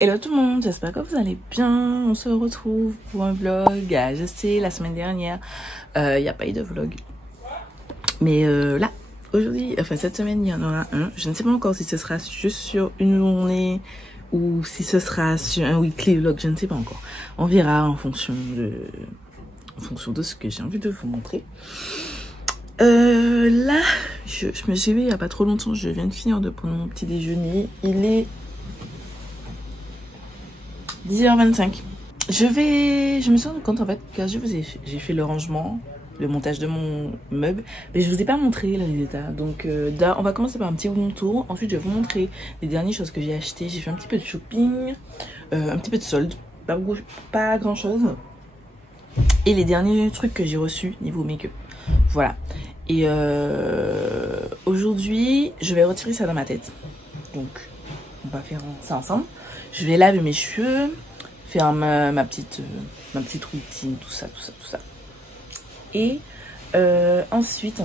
Hello tout le monde, j'espère que vous allez bien. On se retrouve pour un vlog. Je sais, la semaine dernière, il n'y a pas eu de vlog. Mais là, aujourd'hui, enfin cette semaine, il y en aura un. Je ne sais pas encore si ce sera juste sur une journée ou si ce sera sur un weekly vlog. Je ne sais pas encore. On verra en fonction de ce que j'ai envie de vous montrer. Là, je me suis réveillée il n'y a pas trop longtemps. Je viens de finir de prendre mon petit déjeuner. Il est 10h25. Je me suis rendu compte en fait que j'ai fait le rangement, le montage de mon meuble, mais je vous ai pas montré le résultat. Donc on va commencer par un petit room tour. Ensuite je vais vous montrer les dernières choses que j'ai achetées. J'ai fait un petit peu de shopping, un petit peu de solde, pas grand chose. Et les derniers trucs que j'ai reçus niveau make-up. Voilà. Et aujourd'hui je vais retirer ça dans ma tête. Donc on va faire ça ensemble. Je vais laver mes cheveux, faire ma petite routine, tout ça. Et ensuite,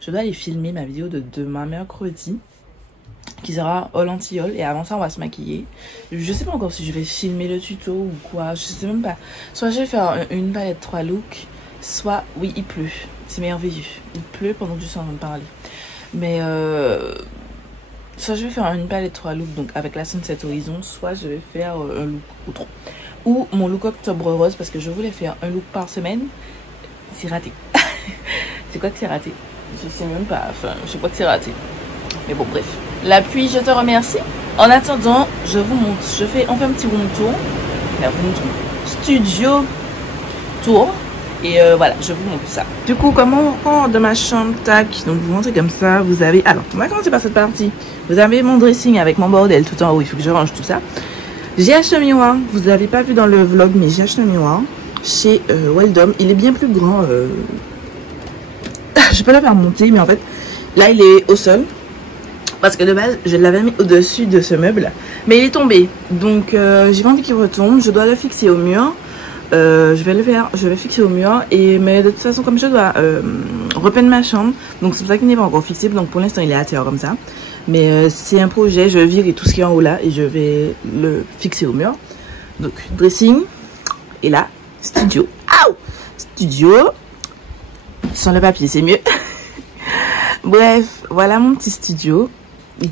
je dois aller filmer ma vidéo de demain mercredi, qui sera all anti-haul. Et avant ça, on va se maquiller. Je sais pas encore si je vais filmer le tuto ou quoi, je sais même pas. Soit je vais faire une palette 3 looks, soit, oui, il pleut. C'est merveilleux. Il pleut pendant que je suis en train de parler. Mais soit je vais faire une palette 3 looks, donc avec la Sunset Horizon, soit je vais faire un look ou 3. Ou mon look octobre rose, parce que je voulais faire un look par semaine. C'est raté. C'est quoi que c'est raté? Je sais même pas, enfin, je sais pas que c'est raté. Mais bon, bref. La pluie, je te remercie. En attendant, je vous montre, on fait un petit room tour. Enfin, room tour. Studio tour. Et voilà, je vous montre ça. Du coup, comment on rentre dans ma chambre, tac. Donc, vous montrez comme ça. Vous avez... Alors, on va commencer par cette partie. Vous avez mon dressing avec mon bordel tout en haut. Il faut que je range tout ça. J'ai acheté un miroir. Vous n'avez pas vu dans le vlog, mais j'ai acheté un miroir chez Weldom. Il est bien plus grand. Je peux la faire monter, mais en fait, là, il est au sol. Parce que de base, je l'avais mis au-dessus de ce meuble. Mais il est tombé. Donc, j'ai pas envie qu'il retombe. Je dois le fixer au mur. Je vais fixer au mur, mais de toute façon comme je dois repeindre ma chambre, donc c'est pour ça qu'il n'est pas encore fixé, donc pour l'instant il est à terre comme ça, mais c'est un projet, je vais virer tout ce qui est en haut là et je vais le fixer au mur. Donc dressing, et là studio, studio, sans le papier c'est mieux. Bref, voilà mon petit studio.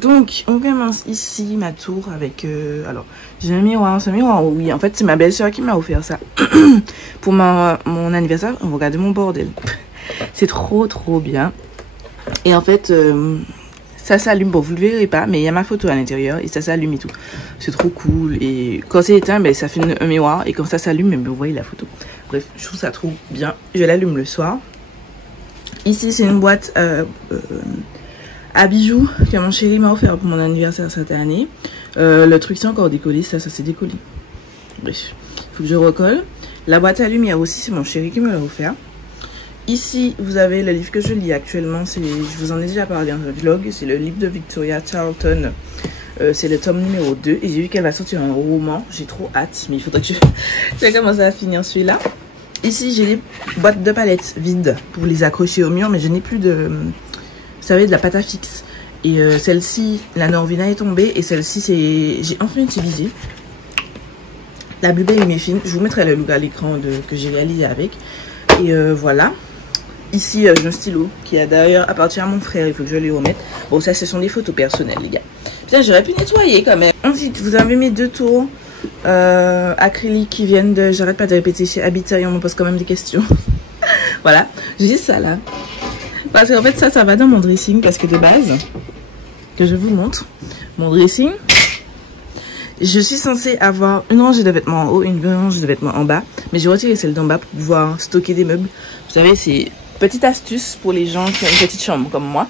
Donc on commence ici ma tour avec alors j'ai un miroir, ce miroir, oui en fait c'est ma belle-sœur qui m'a offert ça pour mon anniversaire. Regardez mon bordel, c'est trop bien. Et en fait ça s'allume, bon vous le verrez pas, mais il y a ma photo à l'intérieur et ça s'allume et tout, c'est trop cool. Et quand c'est éteint, ben ça fait un miroir, et quand ça s'allume, vous voyez la photo. Bref, je trouve ça trop bien. Je l'allume le soir. Ici c'est une boîte à bijoux que mon chéri m'a offert pour mon anniversaire cette année. Le truc c'est encore décollé, ça s'est décollé. Bref, il faut que je recolle. La boîte à lumière aussi, c'est mon chéri qui me l'a offert. Ici, vous avez le livre que je lis actuellement. Je vous en ai déjà parlé dans le vlog. C'est le livre de Victoria Charlton. C'est le tome numéro 2. Et j'ai vu qu'elle va sortir un roman. J'ai trop hâte, mais il faudrait que je commence à finir celui-là. Ici, j'ai les boîtes de palettes vides pour les accrocher au mur, mais je n'ai plus de... Vous savez, de la pâte à fixe. Et celle-ci, la Norvina est tombée. Et celle-ci, j'ai enfin utilisé. La Blue Bay Fine. Je vous mettrai le look à l'écran que j'ai réalisé avec. Et voilà. Ici, j'ai un stylo qui a d'ailleurs appartient à mon frère. Il faut que je les remette. Bon, ça, ce sont des photos personnelles, les gars. Putain, j'aurais pu nettoyer quand même. Ensuite, vous avez mes 2 tours acryliques qui viennent de... J'arrête pas de répéter chez Habitat. On me pose quand même des questions. Voilà. J'ai ça là. Parce qu'en fait ça va dans mon dressing, parce que de base, que je vous montre, mon dressing, je suis censée avoir une rangée de vêtements en haut et une rangée de vêtements en bas, mais j'ai retiré celle d'en bas pour pouvoir stocker des meubles. Vous savez, c'est petite astuce pour les gens qui ont une petite chambre comme moi.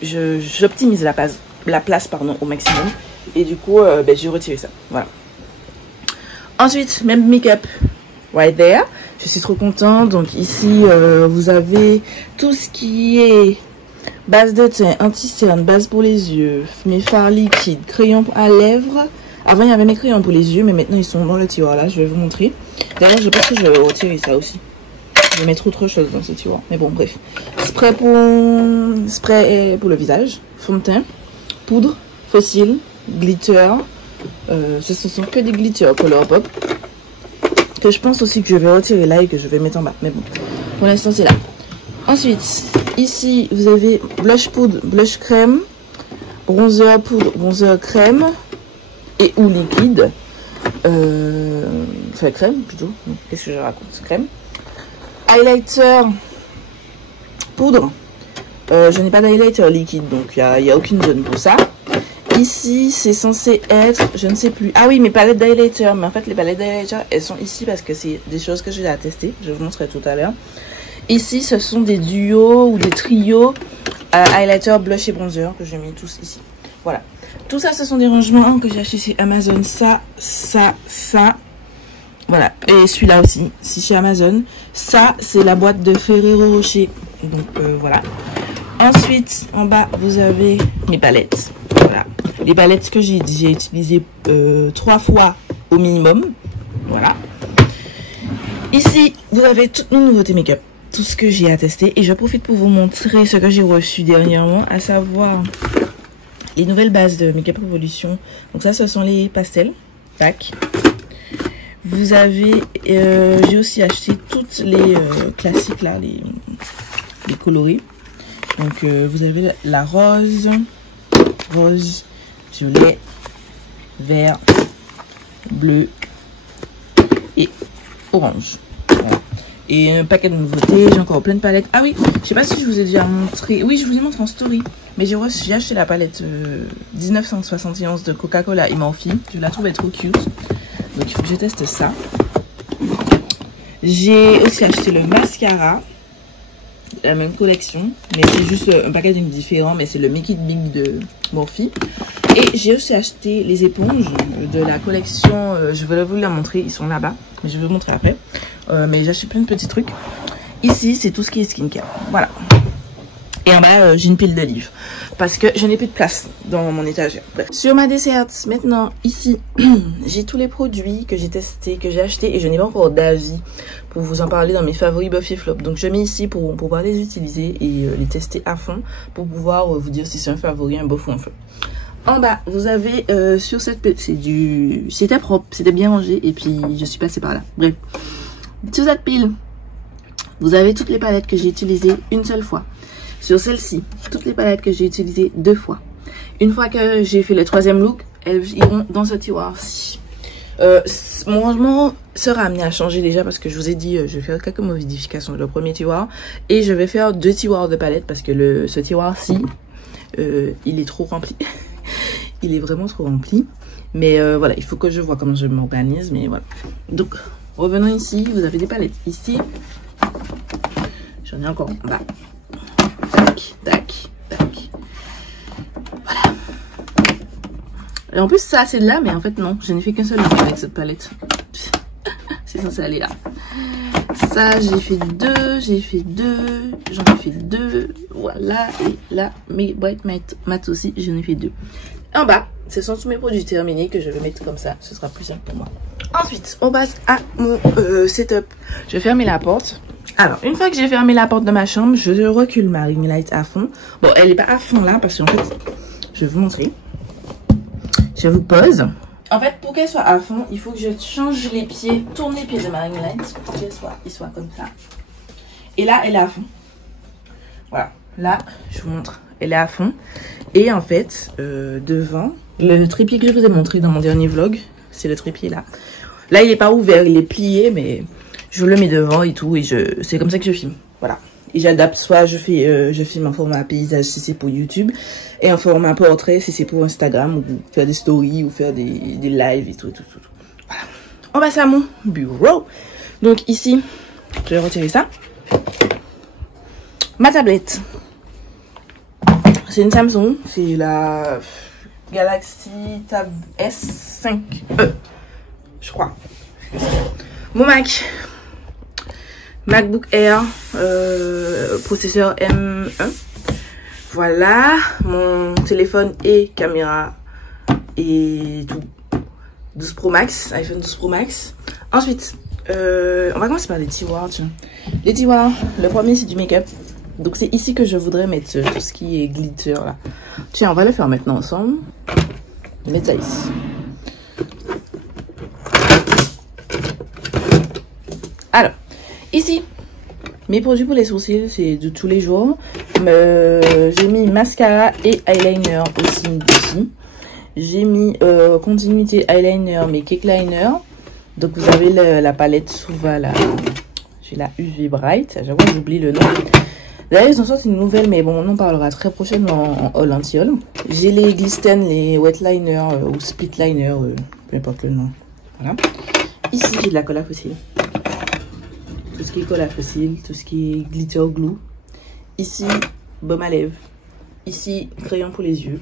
J'optimise la place au maximum, et du coup j'ai retiré ça, voilà. Ensuite, même make-up right there. Je suis trop contente. Donc ici, vous avez tout ce qui est base de teint, anti-cerne, base pour les yeux, mes fards liquides, crayons à lèvres. Avant, il y avait mes crayons pour les yeux, mais maintenant, ils sont dans le tiroir là. Je vais vous montrer. D'ailleurs, je pense que je vais retirer ça aussi. Je vais mettre autre chose dans ce tiroir. Mais bon, bref. Spray pour le visage, fond de teint, poudre, fossile, glitter, Ce sont que des glitters Colourpop. Que je pense aussi que je vais retirer là et que je vais mettre en bas. Mais bon, pour l'instant c'est là. Ensuite, ici vous avez blush poudre, blush crème, bronzer poudre, bronzer crème et ou liquide. Enfin crème plutôt. Qu'est-ce que je raconte? Crème. Highlighter poudre. Je n'ai pas d'highlighter liquide donc il n'y a aucune zone pour ça. Ici, c'est censé être, je ne sais plus. Ah oui, mes palettes d'highlighter. Mais en fait, les palettes d'highlighter, elles sont ici parce que c'est des choses que j'ai à tester. Je vous montrerai tout à l'heure. Ici, ce sont des duos ou des trios highlighter, blush et bronzer que j'ai mis tous ici. Voilà. Tout ça, ce sont des rangements que j'ai acheté chez Amazon. Ça. Voilà. Et celui-là aussi, c'est chez Amazon. Ça, c'est la boîte de Ferrero Rocher. Donc, voilà. Ensuite, en bas, vous avez mes palettes. Voilà. Les palettes que j'ai utilisées 3 fois au minimum. Voilà. Ici, vous avez toutes mes nouveautés make-up. Tout ce que j'ai à tester. Et je profite pour vous montrer ce que j'ai reçu dernièrement. À savoir les nouvelles bases de Make-up Revolution. Donc ça, ce sont les pastels. Tac. Vous avez... j'ai aussi acheté toutes les classiques là. Les coloris. Donc vous avez la rose, violet, vert, bleu et orange. Voilà. Et un paquet de nouveautés, j'ai encore plein de palettes. Ah oui, je sais pas si je vous ai déjà montré. Oui, je vous ai montré en story. Mais j'ai acheté la palette 1971 de Coca-Cola et Morphe. Je la trouvais trop cute. Donc il faut que je teste ça. J'ai aussi acheté le mascara. La même collection, mais c'est juste un packaging différent, mais c'est le Make It Big de Morphe. Et j'ai aussi acheté les éponges de la collection, je vais vous les montrer, ils sont là-bas, mais je vais vous montrer après. Mais j'ai acheté plein de petits trucs. Ici, c'est tout ce qui est skincare, voilà. Et en bas, j'ai une pile de livres, parce que je n'ai plus de place dans mon étagère. Bref. Sur ma desserte, maintenant, ici, j'ai tous les produits que j'ai testés, que j'ai achetés, et je n'ai pas encore d'avis pour vous en parler dans mes favoris Buffy Flop. Donc je mets ici pour pouvoir les utiliser et les tester à fond, pour pouvoir vous dire si c'est un favori, un bof ou un flop. En bas, vous avez sur cette pile, c'était propre, c'était bien rangé, et puis je suis passée par là. Bref, sur cette pile, vous avez toutes les palettes que j'ai utilisées une seule fois. Sur celle-ci, toutes les palettes que j'ai utilisées 2 fois. Une fois que j'ai fait le 3e look, elles iront dans ce tiroir-ci. Mon rangement sera amené à changer déjà parce que je vous ai dit, je vais faire quelques modifications sur le premier tiroir. Et je vais faire 2 tiroirs de palettes parce que ce tiroir-ci, il est trop rempli. Il est vraiment trop rempli. Mais voilà, il faut que je vois comment je m'organise. Mais voilà. Donc, revenons ici. Vous avez des palettes ici. J'en ai encore en bas. Tac. Voilà. Et en plus, ça, c'est de là, mais en fait, non. Je n'ai fait qu'un seul look avec cette palette. C'est censé aller là. Ça, j'ai fait 2. J'en ai fait 2. Voilà. Et là, mes Bright Matte aussi, j'en ai fait 2. En bas, ce sont tous mes produits terminés que je vais mettre comme ça. Ce sera plus simple pour moi. Ensuite, on passe à mon setup. Je vais fermer la porte. Alors, une fois que j'ai fermé la porte de ma chambre, je recule ma ring light à fond. Bon, elle n'est pas à fond là, parce qu'en fait, je vais vous montrer. Je vous pose. En fait, pour qu'elle soit à fond, il faut que je change les pieds, tourne les pieds de ma ring light pour qu'elle soit comme ça. Et là, elle est à fond. Voilà. Là, je vous montre. Elle est à fond. Et en fait, devant, le trépied que je vous ai montré dans mon dernier vlog, c'est le trépied là. Là, il n'est pas ouvert, il est plié, mais je le mets devant et tout. Et c'est comme ça que je filme. Voilà. Et j'adapte, soit je filme en format paysage si c'est pour YouTube, et en format portrait si c'est pour Instagram, ou faire des stories, ou faire des lives et tout. Voilà. On passe à mon bureau. Donc ici, je vais retirer ça. Ma tablette. C'est une Samsung, c'est la Galaxy Tab S5e, je crois. Mon Mac. MacBook Air, processeur M1. Voilà, mon téléphone et caméra et tout. 12 Pro Max, iPhone 12 Pro Max. Ensuite, on va commencer par les tiroirs, tiens. Les tiroirs, le premier c'est du make-up. Donc c'est ici que je voudrais mettre tout ce qui est glitter là. Tiens, on va le faire maintenant ensemble. Mettre ça ici. Alors, ici, mes produits pour les sourcils, c'est de tous les jours. J'ai mis mascara et eyeliner aussi ici. J'ai mis continuité eyeliner, mais cake liner. Donc vous avez la palette Suva là. J'ai la UV Bright. J'avoue, j'oublie le nom. D'ailleurs, ils ont sorti une nouvelle, mais bon, on en parlera très prochainement en haul anti-haul. J'ai les Glisten, les wet liner ou split liner, peu importe le nom. Voilà. Ici, j'ai de la colle à fossile. Tout ce qui est colle à fossile, tout ce qui est glitter glue. Ici, baume à lèvres. Ici, crayon pour les yeux.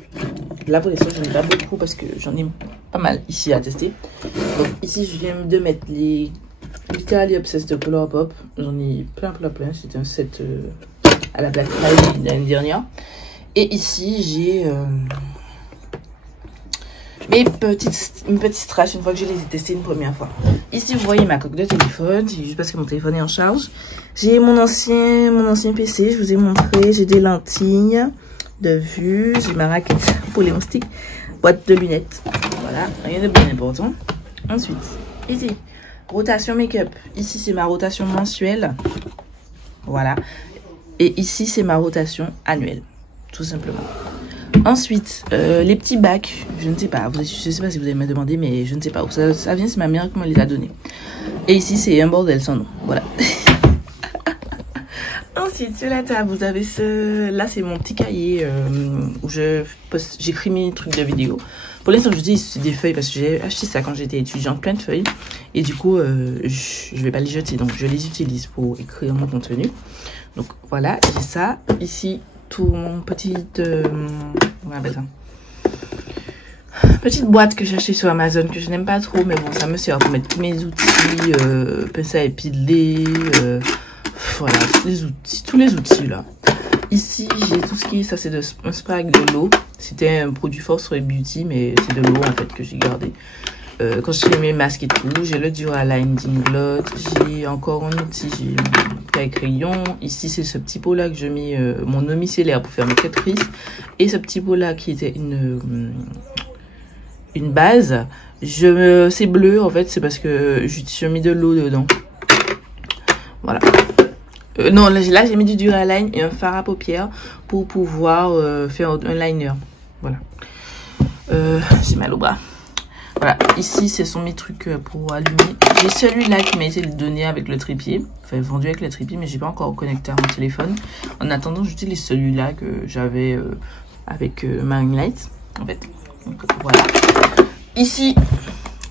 Là, pour les soins, j'en ai pas beaucoup parce que j'en ai pas mal ici à tester. Donc, ici, je viens de mettre les Italy Obsessed de Colourpop. J'en ai plein. C'était un set à la Black Friday l'année dernière. Et ici, j'ai mes petites strass une fois que je les ai testées une première fois. Ici, vous voyez ma coque de téléphone. C'est juste parce que mon téléphone est en charge. J'ai mon ancien PC, je vous ai montré. J'ai des lentilles de vue. J'ai ma raquette pour les sticks. Boîte de lunettes. Voilà, rien de bien important. Ensuite, ici, rotation make-up. Ici, c'est ma rotation mensuelle. Voilà. Et ici, c'est ma rotation annuelle. Tout simplement. Ensuite, les petits bacs, je ne sais pas, je ne sais pas si vous allez me demander, mais je ne sais pas où ça vient, c'est ma mère qui me les a donnés. Et ici, c'est un bordel sans nom, voilà. Ensuite, sur la table, vous avez là c'est mon petit cahier où j'écris mes trucs de vidéo. Pour l'instant, je dis c'est des feuilles parce que j'ai acheté ça quand j'étais étudiante, plein de feuilles. Et du coup, je vais pas les jeter, donc je les utilise pour écrire mon contenu. Donc voilà, j'ai ça. Ici, tout mon petit... on appelle ça. Petite boîte que j'ai acheté sur Amazon que je n'aime pas trop, mais bon, ça me sert pour mettre tous mes outils, pince à épiler, voilà, tous les outils là. Ici, j'ai tout ce qui est, ça c'est un spray avec de l'eau. C'était un produit fort sur les beauty, mais c'est de l'eau en fait que j'ai gardé. Quand je fais mes masques et tout, j'ai le Duraline Dinglot, j'ai encore un outil, j'ai mon cahier crayon. Ici, c'est ce petit pot là que j'ai mis mon eau micellaire pour faire mes catrices. Et ce petit pot là qui était une base. C'est bleu en fait, c'est parce que j'ai mis de l'eau dedans. Voilà. Non, là j'ai mis du Duraline et un fard à paupières pour pouvoir faire un liner. Voilà. J'ai mal au bras. Voilà, ici ce sont mes trucs pour allumer. J'ai celui-là qui m'a été donné avec le trépied, enfin vendu avec le trépied, mais j'ai pas encore connecté à mon téléphone. En attendant, j'utilise celui-là que j'avais avec ma ring light, en fait. Donc voilà. Ici,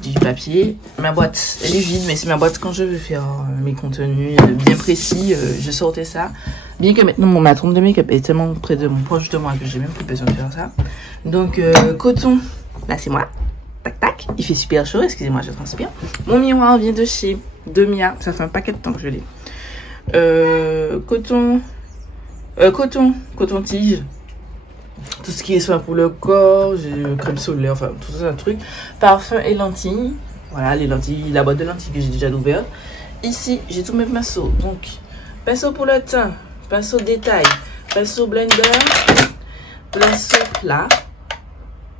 j'ai du papier. Ma boîte, elle est vide, mais c'est ma boîte quand je veux faire mes contenus bien précis. Je sortais ça. Bien que maintenant, ma trompe de make-up est tellement proche de moi que j'ai même plus besoin de faire ça. Donc, coton, là c'est moi. Tac tac, il fait super chaud, excusez-moi, je transpire. Mon miroir vient de chez Demia, ça fait un paquet de temps que je l'ai. Coton-tige. Tout ce qui est soin pour le corps, j'ai crème solaire, enfin tout ça, un truc. Parfum et lentilles. Voilà, les lentilles, la boîte de lentilles que j'ai déjà ouverte. Ici, j'ai tous mes pinceaux. Donc, pinceau pour le teint, pinceau détail, pinceau blender, pinceau plat.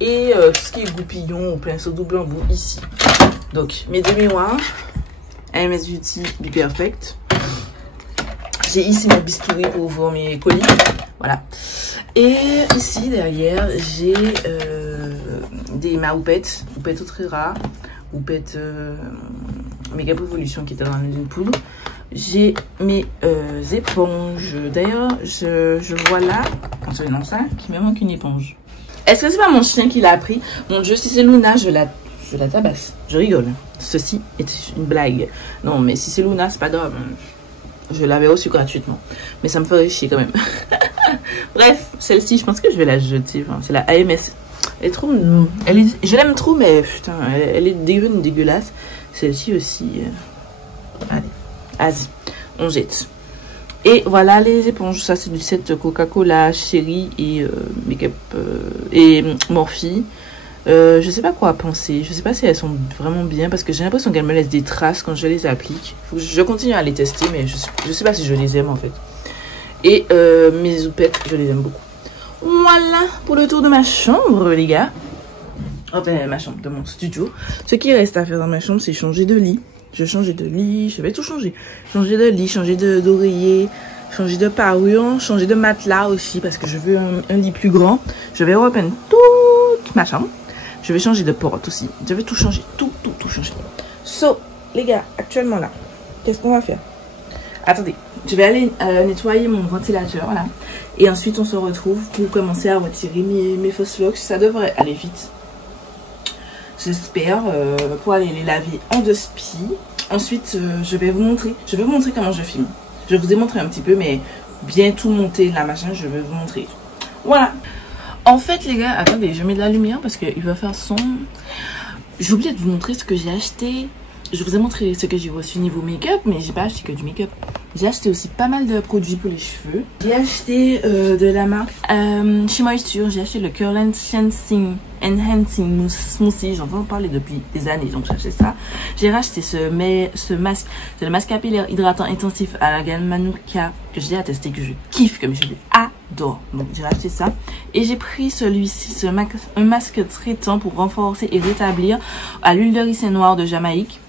Et tout ce qui est goupillon ou pinceau double embout ici. Donc, mes deux miroirs. AMS Beauty Be Perfect. J'ai ici mon bistouri pour ouvrir mes colis. Voilà. Et ici, derrière, j'ai ma houppette. Houppette Outrera. Houppette Makeup Evolution qui était dans une poudre. J'ai mes éponges. D'ailleurs, je vois là, quand c'est dans ça, qu'il me manque une éponge. Est-ce que c'est pas mon chien qui l'a pris? Mon Dieu, si c'est Luna, je la tabasse. Je rigole. Ceci est une blague. Non, mais si c'est Luna, c'est pas grave. Je l'avais reçue gratuitement. Mais ça me ferait chier quand même. Bref, celle-ci, je pense que je vais la jeter. Enfin, c'est la AMS. Elle est trop... je l'aime trop, mais putain, elle est dégueulasse. Celle-ci aussi. Allez, vas-y, on jette. Et voilà les éponges, ça c'est du set Coca-Cola, Chérie et Make-up et Morphe. Je sais pas quoi penser, je sais pas si elles sont vraiment bien parce que j'ai l'impression qu'elles me laissent des traces quand je les applique. Faut que je continue à les tester, mais je sais pas si je les aime en fait. Et mes houpettes, je les aime beaucoup. Voilà pour le tour de ma chambre les gars. Enfin ma chambre, de mon studio. Ce qui reste à faire dans ma chambre, c'est changer de lit. Je vais changer de lit, je vais tout changer. Changer de lit, changer d'oreiller, changer de parure, changer de matelas aussi parce que je veux un lit plus grand. Je vais repeindre toute ma chambre. Je vais changer de porte aussi. Je vais tout changer, tout changer. So, les gars, actuellement là, qu'est-ce qu'on va faire? Attendez, je vais aller nettoyer mon ventilateur là. Et ensuite, on se retrouve pour commencer à retirer mes fausses locks. Ça devrait aller vite. J'espère, pour aller les laver en 2 spi. Ensuite, je vais vous montrer comment je filme. Je vous ai montré un petit peu, mais bien tout monter la machin, je vais vous montrer. Voilà. En fait, les gars, attendez, je mets de la lumière parce qu'il va faire son. J'ai oublié de vous montrer ce que j'ai acheté. Je vous ai montré ce que j'ai reçu niveau make-up, mais j'ai pas acheté que du make-up. J'ai acheté aussi pas mal de produits pour les cheveux. J'ai acheté de la marque chez Moisture. J'ai acheté le Curl Enhancing Smoothie. J'en veux parler depuis des années, donc j'ai acheté ça. J'ai racheté ce masque. C'est le masque capillaire hydratant intensif à la gamme Manuka que j'ai à tester, que je kiffe, que je adore. Donc j'ai racheté ça. Et j'ai pris celui-ci, un masque traitant pour renforcer et rétablir à l'huile de ricin noir de Jamaïque.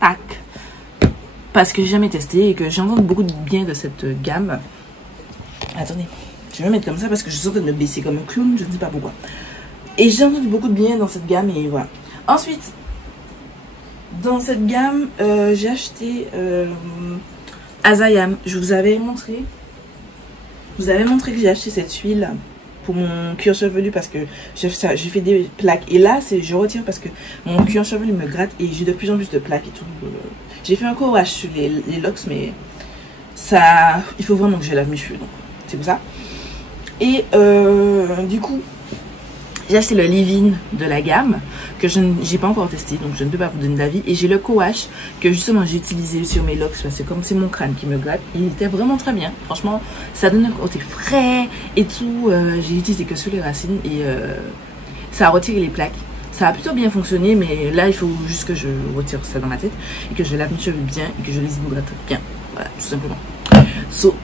Pack. Parce que j'ai jamais testé et que j'entends beaucoup de bien de cette gamme. Attendez, je vais me mettre comme ça parce que je suis en train de me baisser comme un clown, je ne sais pas pourquoi. Et j'ai entendu beaucoup de bien dans cette gamme et voilà. Ensuite, dans cette gamme, j'ai acheté Azayam. Je vous avais montré. Je vous avais montré que j'ai acheté cette huile pour mon cuir chevelu parce que j'ai fait des plaques. Et là, je retire parce que mon cuir chevelu me gratte et j'ai de plus en plus de plaques et tout. J'ai fait un co-wash sur les locks, mais ça, il faut vraiment que je lave mes cheveux. Donc, c'est pour ça. Et du coup, j'ai acheté le leave-in de la gamme que je n'ai pas encore testé, donc je ne peux pas vous donner d'avis. Et j'ai le co-wash que justement j'ai utilisé sur mes locks parce que comme c'est mon crâne qui me gratte, il était vraiment très bien. Franchement, ça donne un côté frais et tout. J'ai utilisé que sur les racines et ça a retiré les plaques. Ça a plutôt bien fonctionné, mais là il faut juste que je retire ça dans ma tête et que je lave mes cheveux bien et que je les hydrate bien. Voilà, tout simplement. So,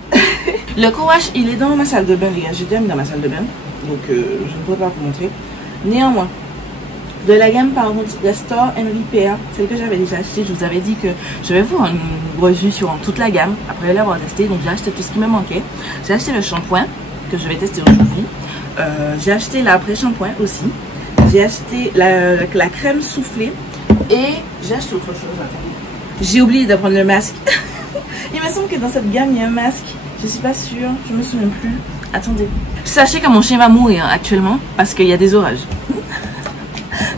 le co-wash il est dans ma salle de bain, les gars. J'ai déjà mis dans ma salle de bain, donc je ne pourrais pas vous montrer. Néanmoins, de la gamme par contre Restore and Repair, celle que j'avais déjà acheté, je vous avais dit que je vais vous faire une revue sur toute la gamme après l'avoir testé. Donc j'ai acheté tout ce qui me manquait. J'ai acheté le shampoing que je vais tester aujourd'hui. J'ai acheté l'après-shampoing aussi. J'ai acheté la crème soufflée et j'ai acheté autre chose. J'ai oublié de prendre le masque. Il me semble que dans cette gamme il y a un masque. Je suis pas sûre, je me souviens plus. Attendez. Sachez que mon chien va mourir actuellement parce qu'il y a des orages.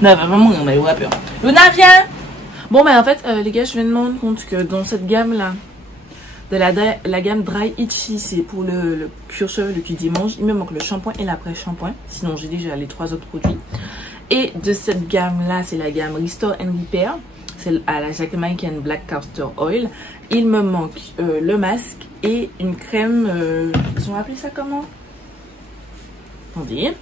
Non, elle va pas mourir, on a eu peur. Luna, viens! Bon, mais en fait, les gars, je viens de me rendre compte que dans cette gamme-là, de la gamme Dry Itchy, c'est pour le cuir chevelu du dimanche. Il me manque le shampoing et l'après-shampoing. Sinon, j'ai déjà les 3 autres produits. Et de cette gamme-là, c'est la gamme Restore and Repair. C'est à la Jamaican Black Castor Oil. Il me manque le masque et une crème. Ils ont appelé ça comment? Attendez.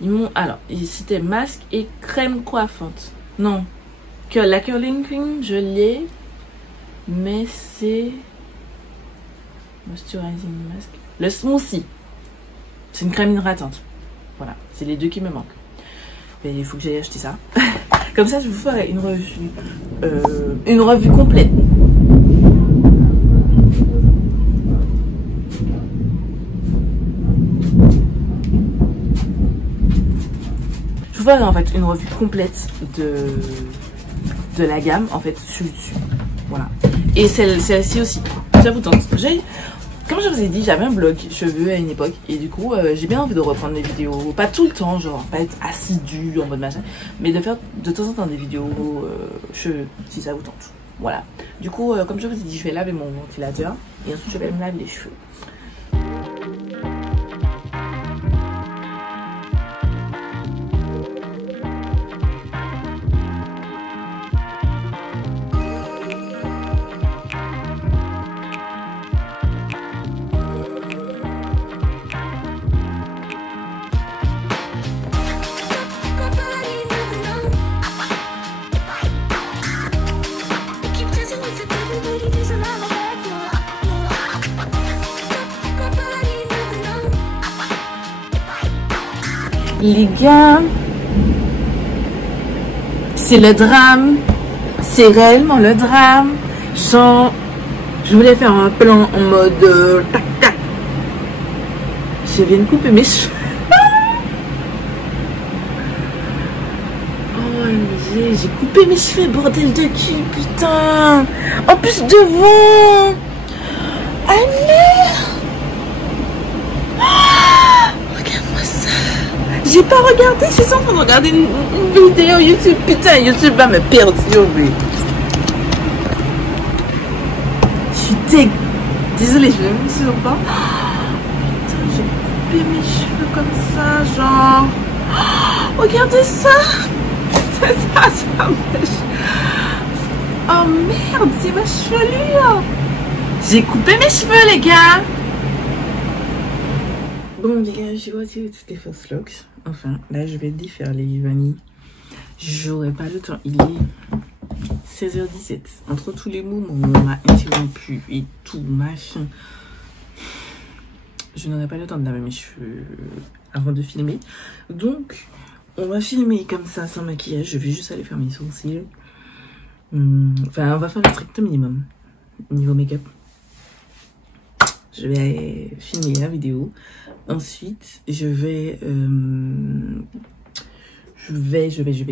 Ils m'ont. Alors, c'était masque et crème coiffante. Non. Que la curling cream, je l'ai. Mais c'est. Moisturizing mask. Le smoothie. C'est une crème hydratante. Voilà. C'est les deux qui me manquent. Mais il faut que j'aille acheter ça. Comme ça, je vous ferai une revue complète. Je vous ferai en fait une revue complète de la gamme en fait sur dessus. Voilà. Et celle-ci aussi. Ça vous tente. Comme je vous ai dit, j'avais un blog cheveux à une époque et du coup j'ai bien envie de reprendre des vidéos, pas tout le temps, genre pas être assidu en mode machin, mais de faire de temps en temps des vidéos cheveux si ça vous tente. Voilà. Du coup, comme je vous ai dit, je vais laver mon ventilateur et ensuite je vais me laver les cheveux. Les gars, c'est le drame. c'est réellement le drame. Je voulais faire un plan en mode tac tac. Je viens de couper mes cheveux. OMG, j'ai coupé mes cheveux, bordel de cul, putain. En plus devant. Ah merde. Regarde-moi ça. J'ai pas regardé, je suis en train de regarder une vidéo YouTube. Putain, YouTube va me perturber. Je suis désolée, je vais me sur pas. Putain, j'ai coupé mes cheveux comme ça, genre. Regardez ça. Ça marche. Oh merde, c'est ma chevelure. J'ai coupé mes cheveux, les gars. Bon, les gars, j'ai retiré toutes les fausses locks. Enfin, là, je vais défaire les vanilles. J'aurai pas le temps. Il est 16h17. Entre tous les moments où on m'a interrompu et tout, machin, je n'aurai pas le temps de laver mes cheveux avant de filmer. Donc, on va filmer comme ça, sans maquillage. Je vais juste aller faire mes sourcils. Enfin, on va faire le strict minimum niveau make-up. Je vais filmer la vidéo. Ensuite, je vais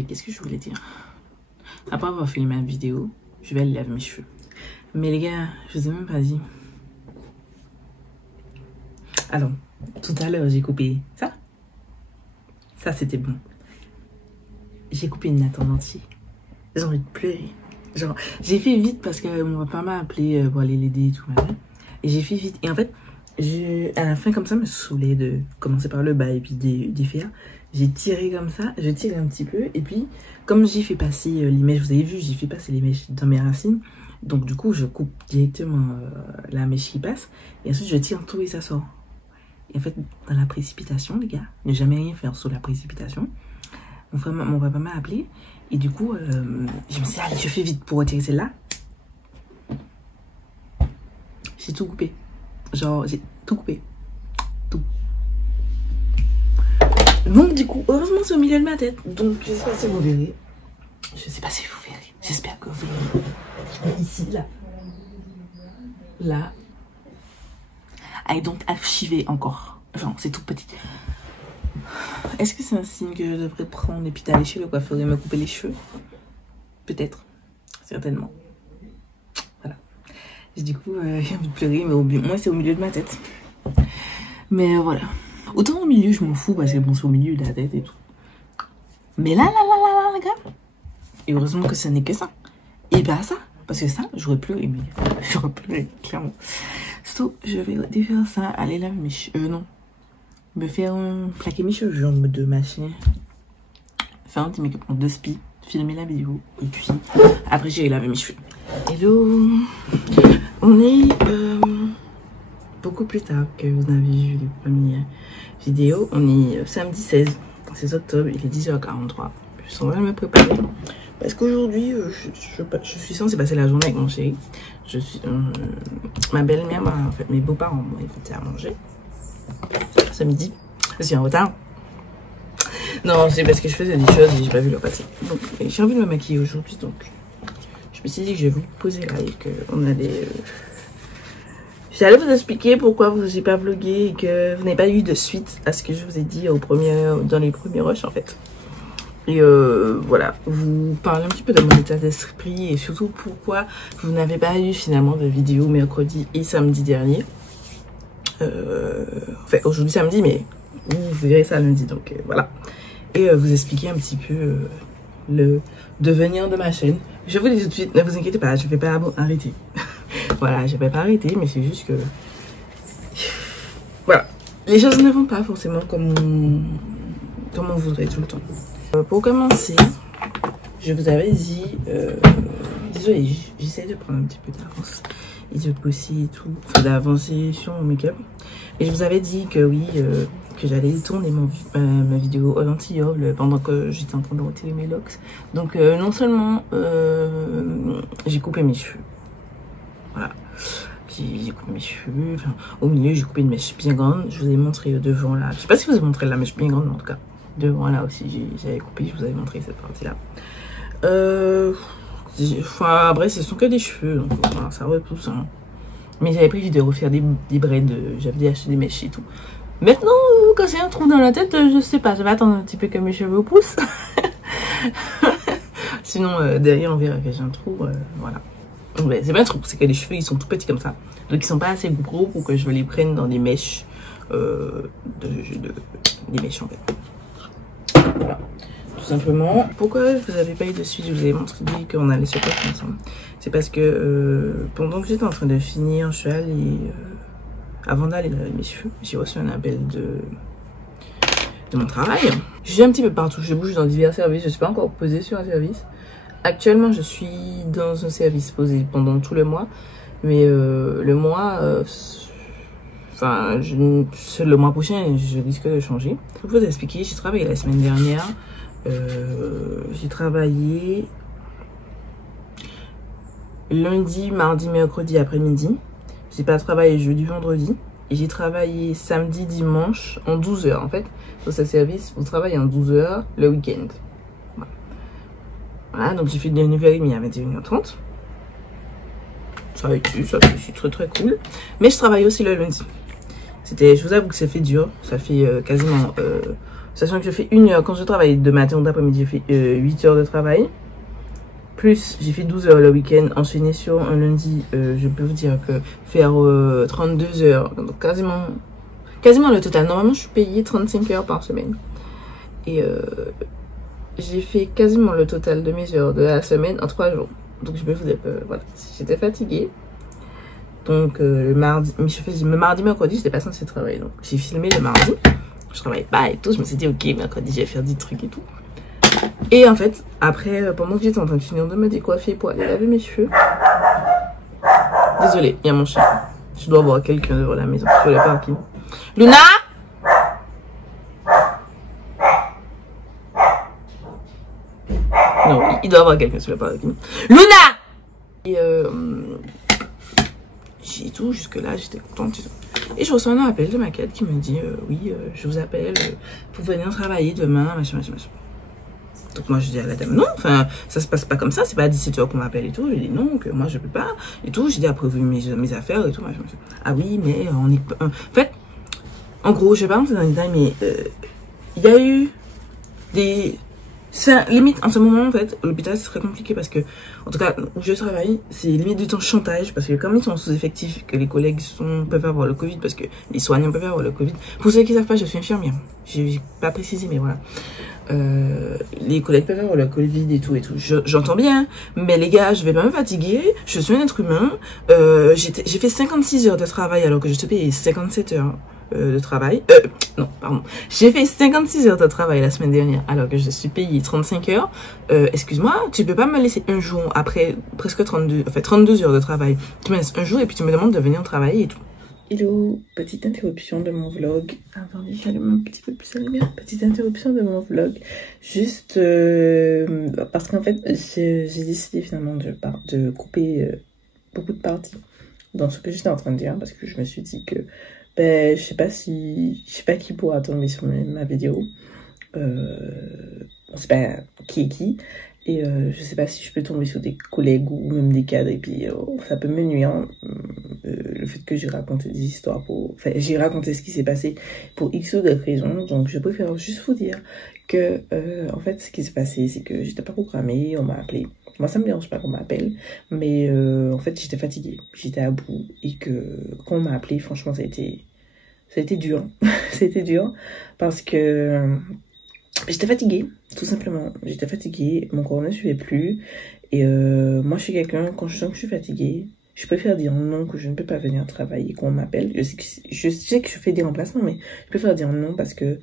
qu'est-ce que je voulais dire? Après avoir filmé ma vidéo, je vais aller laver mes cheveux. Mais les gars, je vous ai même pas dit. Alors, tout à l'heure, j'ai coupé ça. Ça, c'était bon. J'ai coupé une natte en entier. J'ai envie de pleurer. Genre, j'ai fait vite parce que mon papa m'a appelé pour aller l'aider et tout. Et j'ai fait vite. Et en fait, à la fin, comme ça, me saoulait de commencer par le bas et puis des faire. J'ai tiré comme ça. Je tire un petit peu. Et puis, comme j'ai fait passer les mèches, vous avez vu, j'ai fait passer les mèches dans mes racines. Donc, du coup, je coupe directement la mèche qui passe. Et ensuite, je tire tout et ça sort. Et en fait, dans la précipitation, les gars, ne jamais rien faire sous la précipitation. Mon papa m'a appelé. Et du coup, je me suis dit, allez, je fais vite pour retirer celle-là. J'ai tout coupé. Genre, j'ai tout coupé. Tout. Donc, du coup, heureusement, c'est au milieu de ma tête. Donc, je sais pas si vous verrez. Je sais pas si vous verrez. J'espère que vous verrez. Ici, là. Là. Et donc, archivé encore. Genre, c'est tout petit. Est-ce que c'est un signe que je devrais prendre et puis aller chez le coiffeur et me couper les cheveux? Peut-être. Certainement. Voilà. Du coup, j'ai envie de pleurer, mais moi, c'est au milieu de ma tête. Mais voilà. Autant au milieu, je m'en fous parce que bon, c'est au milieu de la tête et tout. Mais là, les gars. Et heureusement que ce n'est que ça. Et bien ça. Parce que ça, j'aurais pleuré, mais j'aurais pleuré, clairement. So, je vais défaire ça, aller laver mes cheveux, non. Me faire plaquer mes cheveux en mode de machin. Faire un petit make-up en 2 spi, filmer la vidéo, et puis après j'irai laver mes cheveux. Hello. On est beaucoup plus tard que vous avez vu les premières vidéos. On est samedi 16 octobre, il est 10h43. Je suis en train de me préparer. Parce qu'aujourd'hui, je suis censée passer la journée avec mon chéri. Ma belle-mère, en fait, mes beaux-parents m'ont invité à manger. Ce midi, je suis en retard. Non, c'est parce que je faisais des choses et j'ai pas vu le passer. Donc, j'ai envie de me maquiller aujourd'hui, donc je me suis dit que je vais vous poser live, qu'on allait. J'allais vous expliquer pourquoi vous n'avez pas vlogué et que vous n'avez pas eu de suite à ce que je vous ai dit dans les premiers rushs en fait. Et voilà, vous parlez un petit peu de mon état d'esprit et surtout pourquoi vous n'avez pas eu finalement de vidéo mercredi et samedi dernier. Enfin, aujourd'hui samedi, mais vous verrez ça lundi, donc voilà. Et vous expliquer un petit peu le devenir de ma chaîne. Je vous dis tout de suite, ne vous inquiétez pas, je vais pas arrêter. Voilà, je vais pas arrêter, mais c'est juste que... Voilà, les choses ne vont pas forcément comme on voudrait tout le temps. Pour commencer, je vous avais dit... désolée, j'essaie de prendre un petit peu d'avance et de bosser et tout, enfin d'avancer sur mon make-up. Et je vous avais dit que oui, que j'allais tourner ma vidéo au lentillole pendant que j'étais en train de retirer mes locks. Donc non seulement j'ai coupé mes cheveux, voilà, j'ai coupé mes cheveux, enfin au milieu j'ai coupé une mèche bien grande. Je vous ai montré devant là, je sais pas si vous ai montré la mèche bien grande, mais en tout cas devant là aussi j'avais coupé, je vous avais montré cette partie là. Enfin, après, ce sont que des cheveux, donc voilà, ça repousse. Hein. Mais j'avais prévu de refaire des braids, j'avais acheté des mèches et tout. Maintenant, quand j'ai un trou dans la tête, je sais pas, je vais attendre un petit peu que mes cheveux poussent. Sinon, derrière, on verra que j'ai un trou, voilà. Ouais, c'est pas un trou, c'est que les cheveux, ils sont tout petits comme ça. Donc, ils sont pas assez gros pour que je les prenne dans des mèches, des mèches en fait. Voilà. Tout simplement. Pourquoi vous avez pas eu de suite? Je vous avais montré qu'on allait se passer ensemble. C'est parce que pendant que j'étais en train de finir, je suis allée, avant d'aller laver mes cheveux, j'ai reçu un appel de mon travail. Je suis un petit peu partout, je bouge dans divers services, je suis pas encore posée sur un service. Actuellement, je suis dans un service posé pendant tout le mois, mais le mois, enfin, le mois prochain, je risque de changer. Pour vous expliquer, j'ai travaillé la semaine dernière. J'ai travaillé lundi, mardi, mercredi après-midi. J'ai pas travaillé jeudi, vendredi. Et j'ai travaillé samedi, dimanche en 12 heures. En fait, sur ce service, vous travaillez en 12 heures le week-end. Voilà, donc j'ai fait de 9h30 à 21h30. Ça a été, ça c'est très très cool. Mais je travaille aussi le lundi. Je vous avoue que ça fait dur. Ça fait quasiment... sachant que je fais 1 heure, quand je travaille de matin ou d'après-midi, j'ai fait 8 heures de travail. Plus, j'ai fait 12 heures le week-end, enchaîné sur un lundi, je peux vous dire que faire 32 heures, donc quasiment le total. Normalement, je suis payée 35 heures par semaine. Et j'ai fait quasiment le total de mes heures de la semaine en 3 jours. Donc, je peux vous dire que, voilà, j'étais fatiguée. Donc, le mardi, mercredi, j'étais pas censée travailler. Donc, j'ai filmé le mardi. Je travaillais pas et tout. Je me suis dit, ok, mercredi, je vais faire des trucs et tout. Et en fait, après, pendant que j'étais en train de finir de me décoiffer pour aller laver mes cheveux. Désolée, il y a mon chien. Je dois avoir quelqu'un devant la maison sur le parking. Luna! Non, il doit avoir quelqu'un sur le parking. Luna! Et j'ai tout, jusque là, j'étais contente. Et je reçois un appel de ma cadre qui me dit oui, je vous appelle pour venir travailler demain, machin. Donc moi je dis à la dame non, enfin ça se passe pas comme ça, c'est pas à 17 h qu'on m'appelle et tout. Je dis non, que moi je peux pas et tout. Je dis après vous mes affaires et tout. Machin. Ah oui, mais on est en fait, en gros, je vais pas rentrer dans les détails, mais il y a eu des... limite en ce moment en fait, l'hôpital c'est très compliqué parce que, en tout cas où je travaille, c'est limite du temps chantage parce que comme ils sont sous-effectifs, que les collègues peuvent avoir le Covid, parce que les soignants peuvent avoir le Covid. Pour ceux qui savent pas, je suis infirmière, j'ai pas précisé mais voilà. Les collègues peuvent avoir le Covid et tout j'entends bien, mais les gars, je vais pas me fatiguer, je suis un être humain. J'ai fait 56 heures de travail alors que je te payais 57 heures de travail. Non, pardon. J'ai fait 56 heures de travail la semaine dernière alors que je suis payée 35 heures. Excuse-moi, tu peux pas me laisser un jour après presque 32 heures de travail. Tu me laisses un jour et puis tu me demandes de venir travailler et tout. Hello, petite interruption de mon vlog. Attendez, j'allume un petit peu plus la lumière. Petite interruption de mon vlog. Juste parce qu'en fait, j'ai décidé finalement de couper beaucoup de parties dans ce que j'étais en train de dire parce que je me suis dit que je sais pas qui pourra tomber sur ma vidéo. On sait pas qui est qui. Et je sais pas si je peux tomber sur des collègues ou même des cadres. Et puis ça peut me nuire. Le fait que j'ai raconté des histoires Enfin, j'ai raconté ce qui s'est passé pour X ou d'autres raisons. Donc je préfère juste vous dire que en fait ce qui s'est passé c'est que j'étais pas programmée, on m'a appelé. Moi ça me dérange pas qu'on m'appelle, mais en fait j'étais fatiguée, j'étais à bout et que quand on m'a appelé, franchement ça a été dur. Ça a été dur parce que j'étais fatiguée, tout simplement. J'étais fatiguée, mon corps ne suivait plus. Et moi je suis quelqu'un, quand je sens que je suis fatiguée, je préfère dire non, que je ne peux pas venir travailler, qu'on m'appelle. Je sais que je fais des remplacements, mais je préfère dire non parce que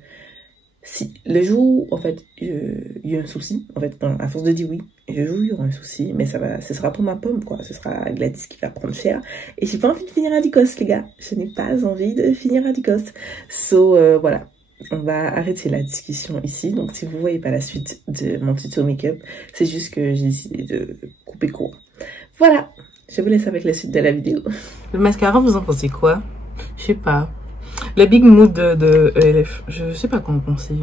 si le jour où, en fait, il y a un souci, en fait, à force de dire oui, le jour où il y aura un souci, mais ce sera pour ma pomme, quoi. Ce sera Gladys qui va prendre cher. Et j'ai pas envie de finir à Dicos, les gars. Je n'ai pas envie de finir à Dicos. Voilà. On va arrêter la discussion ici. Donc, si vous voyez pas la suite de mon tuto make-up, c'est juste que j'ai décidé de couper court. Voilà. Je vous laisse avec la suite de la vidéo. Le mascara, vous en pensez quoi? Je sais pas. Le Big Mood de ELF, je sais pas quoi en penser.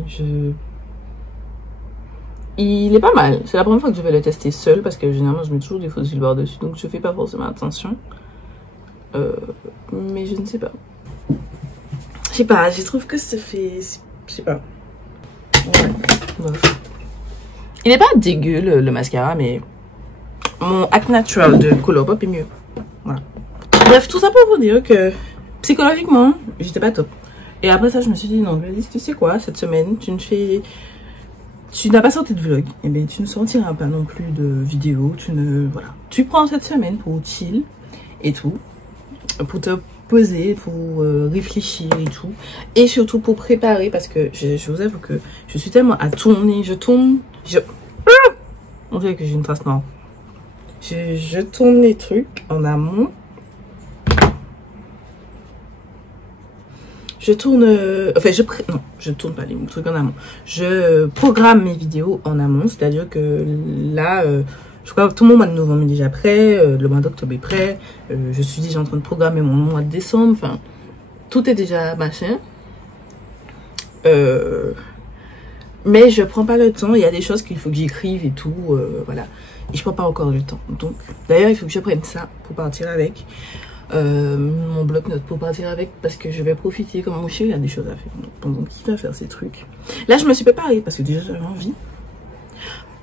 Il est pas mal. C'est la première fois que je vais le tester seul parce que généralement je mets toujours des faux cils barres dessus. Donc je fais pas forcément attention. Mais je ne sais pas. Je sais pas, je trouve que ça fait... Je sais pas. Ouais, bref. Il est pas dégueu le mascara, mais mon Act Natural de Colourpop est mieux. Voilà. Bref, tout ça pour vous dire que psychologiquement, j'étais pas top. Et après ça, je me suis dit, non, Gladys, tu sais quoi, cette semaine, tu n'as pas sorti de vlog, et bien tu ne sortiras pas non plus de vidéo, voilà. Tu prends cette semaine pour chill et tout, pour te poser, pour réfléchir et tout, et surtout pour préparer, parce que je vous avoue que je suis tellement à tourner, on dirait que j'ai une trace noire. Je tourne les trucs en amont. Je tourne... Enfin, non, je tourne pas les trucs en amont. Je programme mes vidéos en amont. C'est-à-dire que là, je crois que tout mon mois de novembre est déjà prêt. Le mois d'octobre est prêt. Je suis déjà en train de programmer mon mois de décembre. Enfin, tout est déjà machin. Mais je prends pas le temps. Il y a des choses qu'il faut que j'écrive et tout. Voilà. Et je prends pas encore le temps. Donc, d'ailleurs, il faut que je prenne ça pour partir avec. Mon bloc-notes pour partir avec, parce que je vais profiter, comme mon chéri il a des choses à faire pendant qu'il va faire ses trucs. Là je me suis préparée parce que déjà j'avais envie,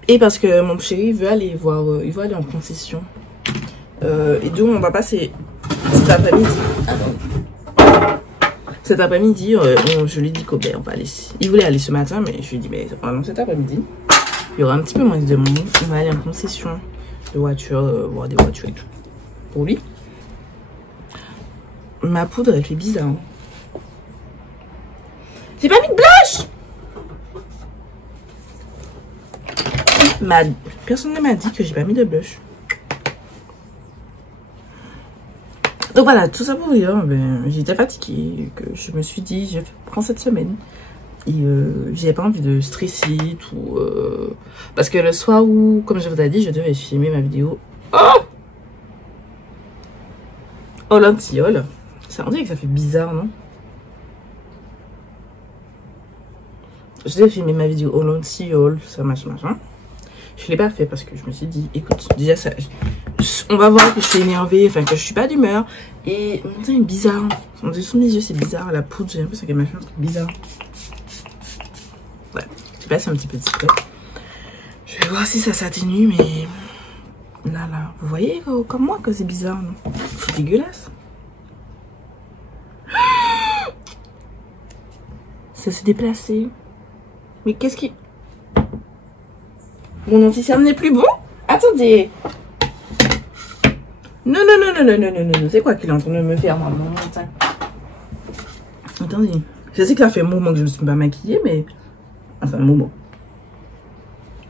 et parce que mon chéri veut aller voir, il veut aller en concession, et donc on va passer cet après-midi. Cet après-midi, je lui dis qu'on va aller. Il voulait aller ce matin, mais je lui dis mais non, cet après-midi il y aura un petit peu moins de monde, on va aller en concession de voitures, voir des voitures et tout pour lui. Ma poudre, elle fait bizarre. J'ai pas mis de blush. Personne ne m'a dit que j'ai pas mis de blush. Donc voilà, tout ça pour dire, j'étais fatiguée, que je me suis dit, je prends cette semaine. Et j'avais pas envie de stresser, tout. Parce que le soir où, comme je vous ai dit, je devais filmer ma vidéo. Oh lentilles. On dirait que ça fait bizarre, non? Je devais filmer ma vidéo au lentilles, ça machin. Je l'ai pas fait parce que je me suis dit, écoute, déjà ça, on va voir que je suis énervée, enfin que je suis pas d'humeur. Et en même temps, c'est bizarre. En dessous de mes yeux, c'est bizarre. La poudre, j'ai l'impression qu'elle m'a fait un truc bizarre. Ouais, je passe un petit peu discret. Je vais voir si ça s'atténue, mais là, vous voyez comme moi que c'est bizarre, non? C'est dégueulasse. Ça s'est déplacé. Mais qu'est-ce qui... Mon anti-cerne n'est plus bon? Attendez. Non. C'est quoi qu'il est en train de me faire, maman? Attendez. Je sais que ça fait un moment que je ne me suis pas maquillée, mais... Enfin, un moment.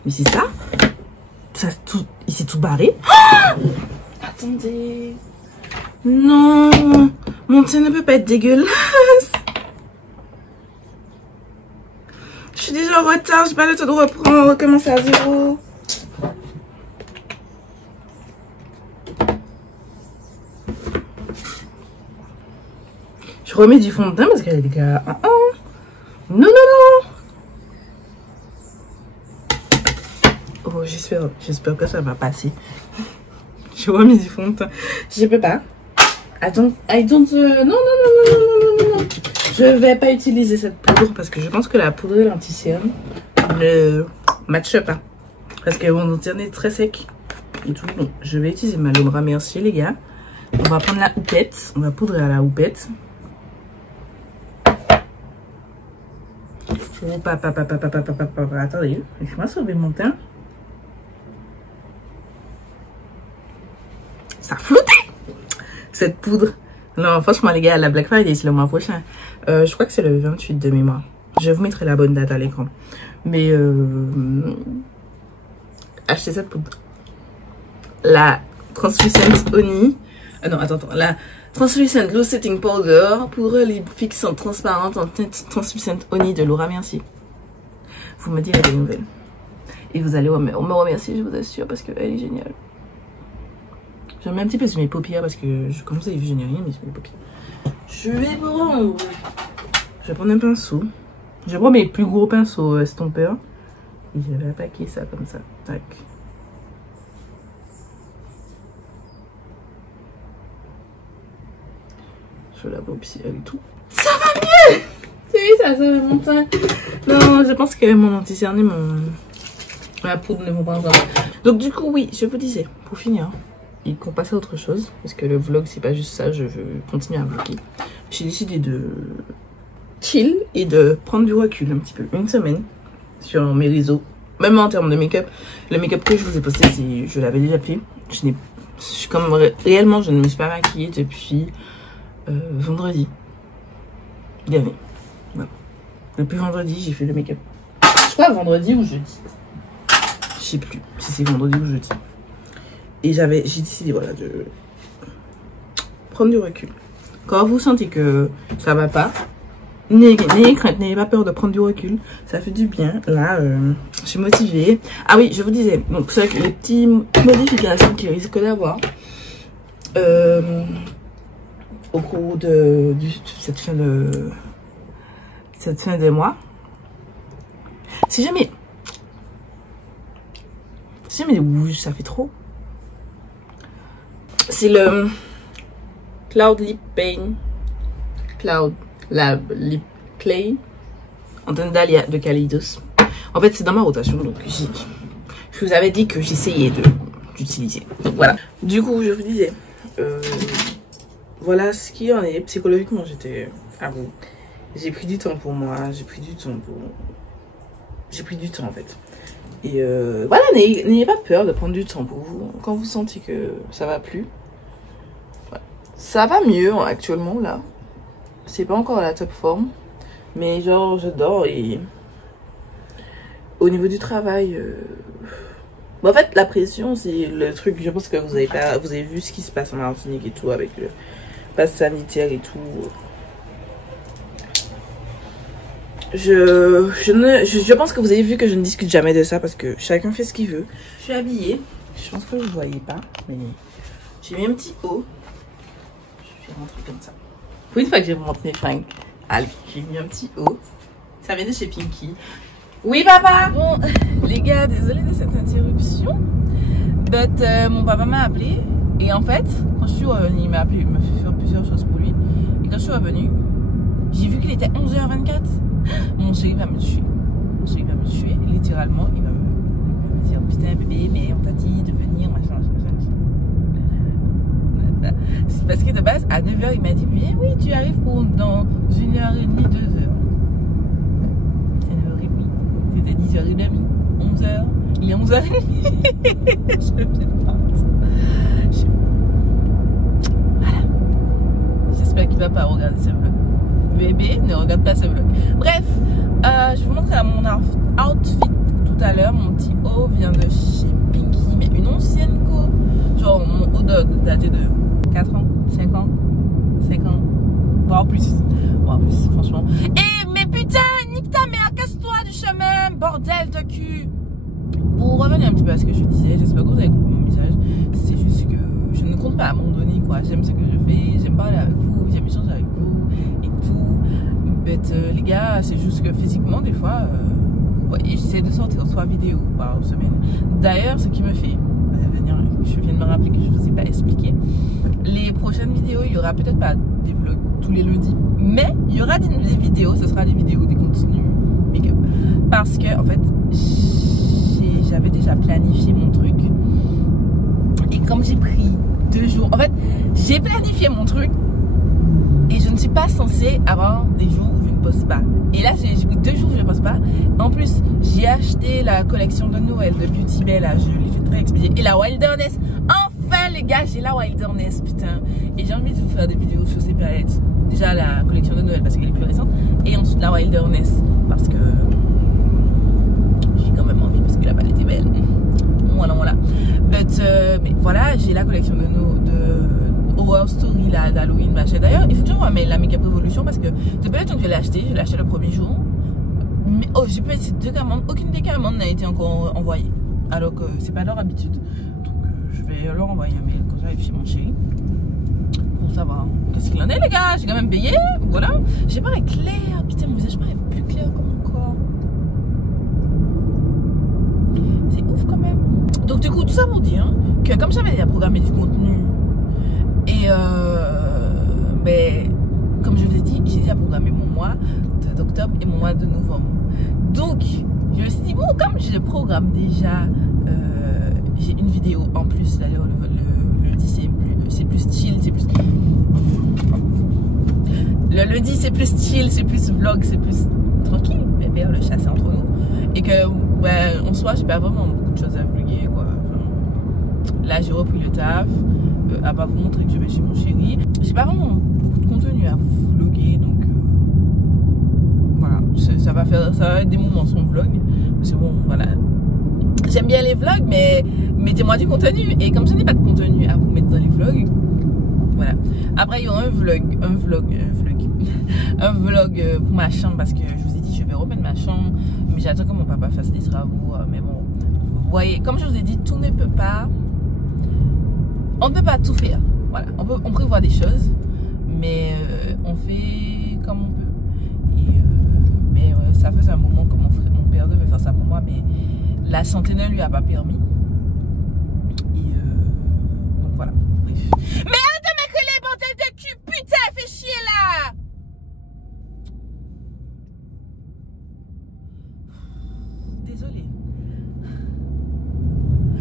Mais c'est ça? Il s'est tout barré. Oh, attendez. Non. Mon teint ne peut pas être dégueulasse. Je suis déjà en retard, j'ai pas le temps de reprendre, recommencer à zéro. Je remets du fond de teint parce que les gars... Non. Oh, j'espère que ça va passer. Je remets du fond de teint. Je peux pas. Attends, non. Je vais pas utiliser cette poudre parce que je pense que la poudre de l'anti-cerne ne matche pas. Parce que mon anti-cerne est très sec et tout. Donc, je vais utiliser ma Laura Mercier, les gars. On va prendre la houppette. On va poudrer à la houppette. Oh, papa. Attendez, laisse-moi sauver mon teint. Ça floutait cette poudre. Non, franchement, les gars, la Black Friday, c'est le mois prochain. Je crois que c'est le 28 de mémoire. Je vous mettrai la bonne date à l'écran. Mais, achetez cette poudre. La Translucent Honey. Non, attends. La Translucent Loose Setting Powder. Poudre fixante transparente en teinte Translucent Honey de Laura Mercier. Vous me direz des nouvelles. Et vous allez me remercier, je vous assure, parce qu'elle est géniale. J'en mets un petit peu sur mes paupières parce que je commence à y voir, je n'ai rien mis sur mes paupières. Je vais prendre un pinceau. Je prends mes plus gros pinceaux estompeurs. Et je vais attaquer ça comme ça. Tac. Je la paupière et tout. Ça va mieux! Tu vois, ça va mon teint. Non, je pense que mon anti-cerné, la poudre ne vont pas vraiment. Donc du coup, oui, je vous disais, pour finir, et qu'on passe à autre chose, parce que le vlog, c'est pas juste ça, je veux continuer à vlogger. J'ai décidé de chill et de prendre du recul un petit peu, une semaine, sur mes réseaux. Même en termes de make-up, le make-up que je vous ai posté, je l'avais déjà fait. Réellement, je ne me suis pas maquillée depuis vendredi dernier. Voilà. Depuis vendredi, j'ai fait le make-up. Je crois vendredi ou jeudi. Je sais plus si c'est vendredi ou jeudi. Et j'ai décidé, voilà, de prendre du recul. Quand vous sentez que ça va pas, n'ayez crainte, n'ayez pas peur de prendre du recul. Ça fait du bien. Là, je suis motivée. Ah oui, je vous disais, donc c'est vrai que les petites modifications qui risquent d'avoir au cours de cette fin de mois. Si jamais ça fait trop, c'est le Cloud Lip Paint Cloud Lab Lip Clay en teinte Dahlia de Kaleidos. En fait, c'est dans ma rotation, donc je vous avais dit que j'essayais d'utiliser. Donc voilà. Du coup, je vous disais, voilà ce qui en est. Psychologiquement, j'étais à bout. J'ai pris du temps pour moi, j'ai pris du temps en fait. Et voilà, n'ayez pas peur de prendre du temps pour vous. Quand vous sentez que ça va plus, voilà. Ça va mieux actuellement là. C'est pas encore à la top forme, mais genre je dors et au niveau du travail, en fait la pression c'est le truc. Je pense que vous avez vu ce qui se passe en Martinique et tout avec le pass sanitaire et tout. Je pense que vous avez vu que je ne discute jamais de ça parce que chacun fait ce qu'il veut. Je suis habillée. Je pense que vous ne voyez pas, mais j'ai mis un petit haut. Je vais rentrer comme ça. Pour une fois que j'ai montré mes fringues, allez, j'ai mis un petit haut. Ça vient de chez Pinky. Oui, papa. Bon, les gars, désolé de cette interruption. But, mon papa m'a appelé. Et en fait, quand je suis revenue, il m'a appelé, il m'a fait faire plusieurs choses pour lui. Et quand je suis revenue, j'ai vu qu'il était 11h24. Mon chéri va me tuer. Mon chéri va me tuer, littéralement. Il va me dire, putain, bébé, mais on t'a dit de venir, machin. C'est parce que de base, à 9h, il m'a dit, bien oui, tu arrives pour dans 1h30, 2h. C'est 9h30. C'était 10h30, 11h. Il est 11h30. Je viens de partir. Voilà. J'espère qu'il va pas regarder ce vlog. Bébé, ne regarde pas ce vlog. Bref, je vais vous montrer mon outfit tout à l'heure. Mon petit haut vient de chez Pinky, mais une ancienne co. Genre mon haut dog daté de 4 ans, 5 ans, voire plus, franchement. Et mais putain, nique ta mère, casse-toi du chemin, bordel de cul. Pour revenir un petit peu à ce que je disais, j'espère que vous avez compris mon message. C'est juste que je ne compte pas abandonner, quoi. J'aime ce que je fais, j'aime parler avec vous, j'aime échanger avec vous et tout. Mais les gars, c'est juste que physiquement, des fois, ouais, j'essaie de sortir 3 vidéos par semaine. D'ailleurs, ce qui me fait venir, je viens de me rappeler que je ne vous ai pas expliqué. Les prochaines vidéos, il y aura peut-être pas des vlogs tous les lundis, mais il y aura des vidéos, ce sera des vidéos, des contenus make-up. Parce que, en fait, j'avais déjà planifié mon truc. Et comme j'ai pris 2 jours, en fait, j'ai planifié mon truc et je ne suis pas censée avoir des jours où je ne poste pas. Et là, j'ai pris 2 jours où je ne poste pas. En plus, j'ai acheté la collection de Noël de Beauty Bay, là, je l'ai fait très expédier. Et la Wilderness, enfin les gars, j'ai la Wilderness, putain. Et j'ai envie de vous faire des vidéos sur ces palettes. Déjà la collection de Noël parce qu'elle est plus récente. Et ensuite la Wilderness parce que j'ai quand même envie parce que la palette est belle. Voilà. Mais voilà, j'ai la collection de Horror Story là d'Halloween, machin. D'ailleurs, il faut que j'envoie la Makeup Revolution parce que depuis le temps que je l'ai acheté le premier jour. Mais oh, j'ai pas essayé 2 commandes, aucune des commandes n'a été encore envoyée. Alors que c'est pas leur habitude. Donc je vais leur envoyer un mail quand j'arrive chez mon chéri pour savoir qu'est-ce qu'il en est, les gars. J'ai quand même payé, voilà. J'ai pas clair, putain, mon visage paraît plus clair que mon corps. ouf quand même. Donc du coup, tout ça pour dire que comme j'avais déjà programmé du contenu, et ben, comme je vous ai dit, j'ai déjà programmé mon mois d'octobre et mon mois de novembre. Donc, je me suis dit, bon, comme je programme déjà, j'ai une vidéo en plus, d'ailleurs, le lundi, c'est plus chill, c'est plus... Le lundi, c'est plus chill, c'est plus vlog, c'est plus tranquille. Mais bien, le chat, c'est entre nous. Et que, ben, en soi, j'ai pas vraiment beaucoup de choses à vlogger, quoi. Enfin, là, j'ai repris le taf, à pas vous montrer que je vais chez mon chéri. J'ai pas vraiment beaucoup de contenu à vlogger, donc voilà, ça va être des moments sans vlog. Parce que bon, voilà. J'aime bien les vlogs, mais mettez-moi du contenu. Et comme je n'ai pas de contenu à vous mettre dans les vlogs, voilà. Après, il y aura un vlog pour ma chambre, parce que je vous ai dit, je vais remettre ma chambre, mais j'attends que mon papa fasse des travaux. Mais bon, vous voyez, comme je vous ai dit, tout ne peut pas, on ne peut pas tout faire. Voilà, on prévoit des choses, mais on fait comme on peut. Et, mais ça faisait un moment que mon père devait faire ça pour moi, mais la santé ne lui a pas permis. Et donc voilà. Bref. Mais putain, fait chier là! Désolé.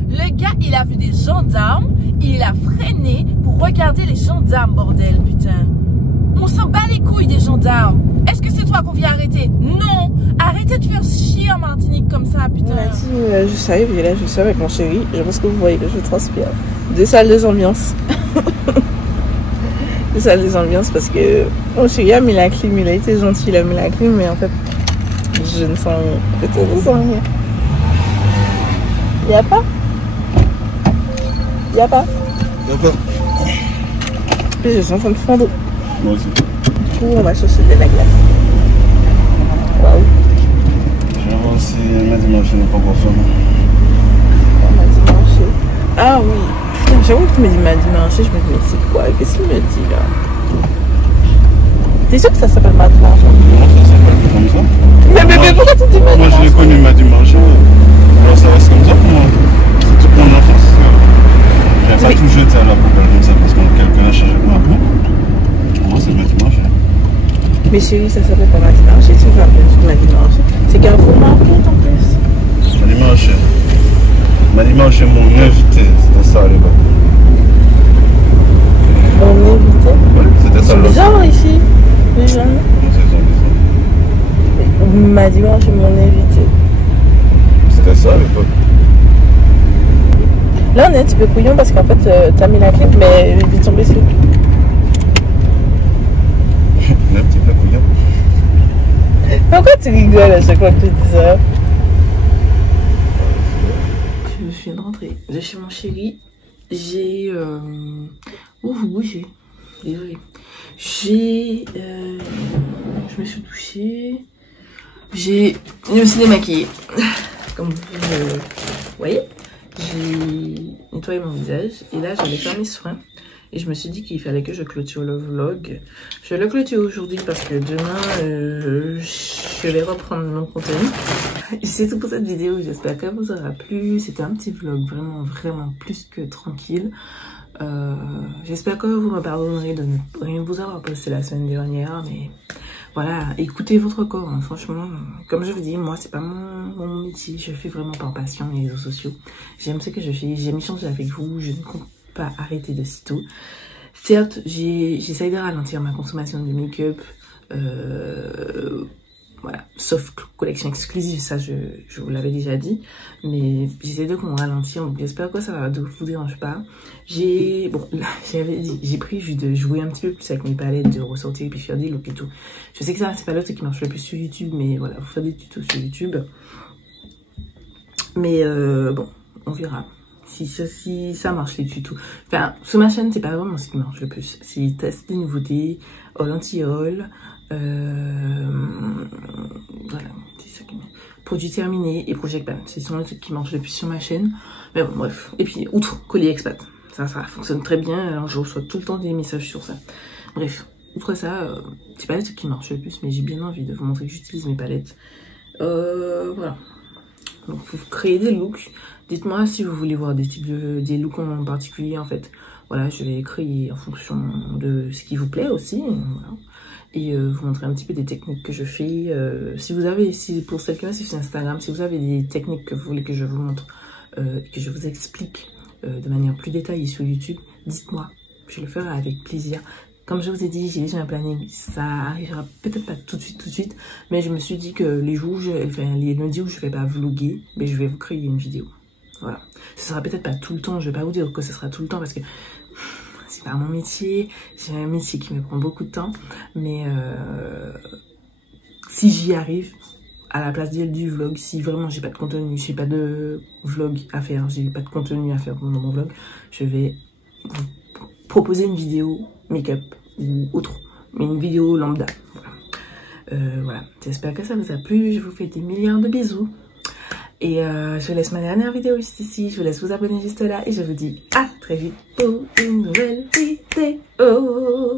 Le gars, il a vu des gendarmes, il a freiné pour regarder les gendarmes, bordel, putain. On s'en bat les couilles des gendarmes. Est-ce que c'est toi qu'on vient arrêter? Non! Arrêtez de faire chier en Martinique comme ça, putain. Je savais, et là, je suis avec mon chéri. Je pense que vous voyez que je transpire. Deux salles, deux ambiances. Ça les ambiances parce que mon chéri a mis la clim, il a été gentil, il a mis la clim, mais en fait je ne sens rien. Peut-être je sens rien. Y'a pas? Y'a pas? Y'a pas. Puis je suis en train de fondre. Moi aussi. Du coup on va chercher de la glace. Waouh. Je vais voir si ma dimanche n'est pas encore fermé. Ma dimanche. Ah oui. Putain, j'avoue que tu me dis ma dimanche, je me dis mais c'est quoi? Qu'est-ce qu'il me dit là? T'es sûr que ça s'appelle ma dimanche? Non, ça s'appelle comme ça. Mais pourquoi tu dis ma dimanche? Moi je l'ai connu ma dimanche. Alors ça reste comme ça pour moi. C'est toute mon enfance. J'ai pas tout jeté à la poubelle comme ça parce que quelqu'un a changé de moi. Moi c'est ma dimanche. Mais chérie, ça s'appelle pas ma dimanche, et tu vas bien sur ma dimanche. C'est qu'un faux marquette en plus. Ma dimanche. Ma dimanche est mon invité, c'était ça à l'époque. Mon invité? Oui, c'était ça. C'est bizarre ici, les gens. Ma dimanche est mon invité. C'était ça à l'époque. Là on est un petit peu couillon parce qu'en fait t'as mis la clé mais elle est vite tombée dessus. On est un petit peu couillon. Pourquoi tu rigoles à chaque fois que tu dis ça? Je viens de rentrer de chez mon chéri. J'ai... Ouh, vous bougez. Désolée. Je me suis douchée. Je me suis démaquillée. Comme vous voyez. J'ai nettoyé mon visage. Et là, j'allais faire mes soins. Et je me suis dit qu'il fallait que je clôture le vlog. Je vais le clôturer aujourd'hui parce que demain, je vais reprendre mon contenu. C'est tout pour cette vidéo. J'espère qu'elle vous aura plu. C'était un petit vlog vraiment plus que tranquille. J'espère que vous me pardonnerez de ne rien vous avoir posté la semaine dernière. Mais voilà, écoutez votre corps. Hein. Franchement, comme je vous dis, moi, c'est pas mon métier. Je fais vraiment par passion les réseaux sociaux. J'aime ce que je fais. J'aime échanger avec vous. Je ne compte pas arrêter de sitôt. Certes, j'essaye de ralentir ma consommation de make-up, voilà, sauf collection exclusive, ça je vous l'avais déjà dit, mais j'essaie de ralentir, j'espère que ça ne vous dérange pas. Bon, là, j'avais dit, j'ai prévu de jouer un petit peu plus avec mes palettes, de ressortir et puis faire des looks et tout. Je sais que ça, c'est pas le truc qui marche le plus sur YouTube, mais voilà, vous faites des tutos sur YouTube. Mais bon, on verra. Si ça marche les tutos. Enfin, sur ma chaîne, c'est pas vraiment ce qui marche le plus. C'est tester des nouveautés, haul anti-haul, voilà, c'est ça qui marche. Produits terminés et Project Ban. Ce sont les trucs qui marchent le plus sur ma chaîne. Mais bon, bref. Et puis, outre colis expat. Ça fonctionne très bien. Alors, je reçois tout le temps des messages sur ça. Bref, outre ça, c'est pas les trucs qui marchent le plus, mais j'ai bien envie de vous montrer que j'utilise mes palettes. Voilà. Donc, vous créez des looks Dites-moi si vous voulez voir des looks en particulier en fait. Voilà, je vais créer en fonction de ce qui vous plaît aussi. Voilà. Et vous montrer un petit peu des techniques que je fais. Pour quelqu'un c'est sur Instagram, si vous avez des techniques que vous voulez que je vous montre, que je vous explique de manière plus détaillée sur YouTube, dites-moi. Je le ferai avec plaisir. Comme je vous ai dit, j'ai déjà un planning. Ça arrivera peut-être pas tout de suite. Mais je me suis dit que les lundis où je vais pas vlogger, mais je vais vous créer une vidéo. Voilà. Ce sera peut-être pas tout le temps. Je vais pas vous dire que ce sera tout le temps parce que c'est pas mon métier. J'ai un métier qui me prend beaucoup de temps. Mais si j'y arrive, à la place du vlog, si vraiment j'ai pas de contenu, j'ai pas de vlog à faire, j'ai pas de contenu à faire dans mon vlog, je vais vous proposer une vidéo make-up ou autre, mais une vidéo lambda. Voilà, j'espère que ça vous a plu, je vous fais des milliards de bisous. Et je vous laisse ma dernière vidéo juste ici, je vous laisse vous abonner juste là et je vous dis à très vite pour une nouvelle vidéo.